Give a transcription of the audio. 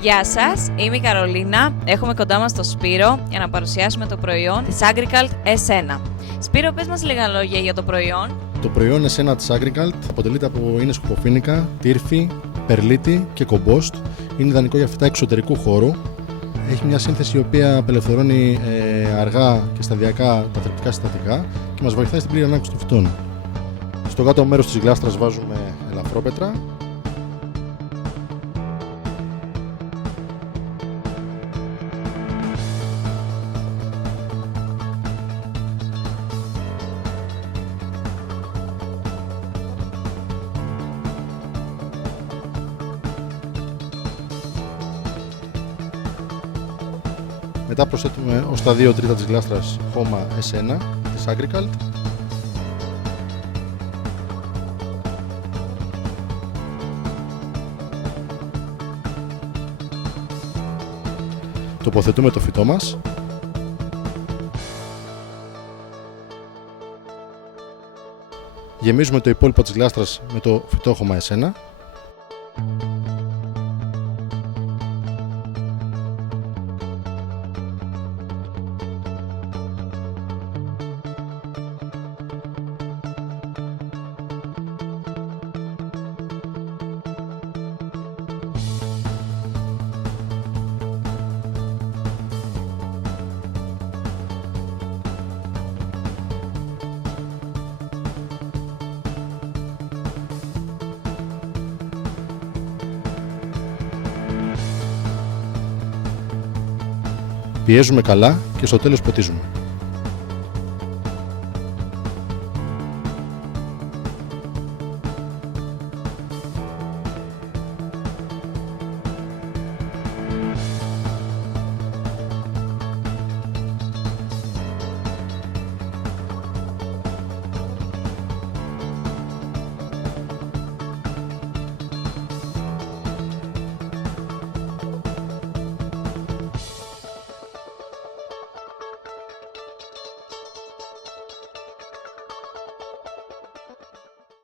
Γεια σας, είμαι η Καρολίνα. Έχουμε κοντά μας τον Σπύρο για να παρουσιάσουμε το προϊόν της Agricult S1. Σπύρο, πες μας λίγα λόγια για το προϊόν. Το προϊόν S1 της Agricult αποτελείται από ίνες σκοποφίνικα, τύρφη, περλίτη και κομπόστ. Είναι ιδανικό για φυτά εξωτερικού χώρου. Έχει μια σύνθεση η οποία απελευθερώνει αργά και σταδιακά τα θρεπτικά συστατικά και μας βοηθάει στην πλήρη ανάπτυξη των φυτών. Στο κάτω μέρος της γλάστρας βάζουμε ελαφρόπετρα. Μετά προσθέτουμε ως τα 2 τρίτα της γλάστρας χώμα S1 της Agricult. Τοποθετούμε το φυτό μας. Γεμίζουμε το υπόλοιπο της γλάστρας με το φυτό χώμα S1. Πιέζουμε καλά και στο τέλος ποτίζουμε.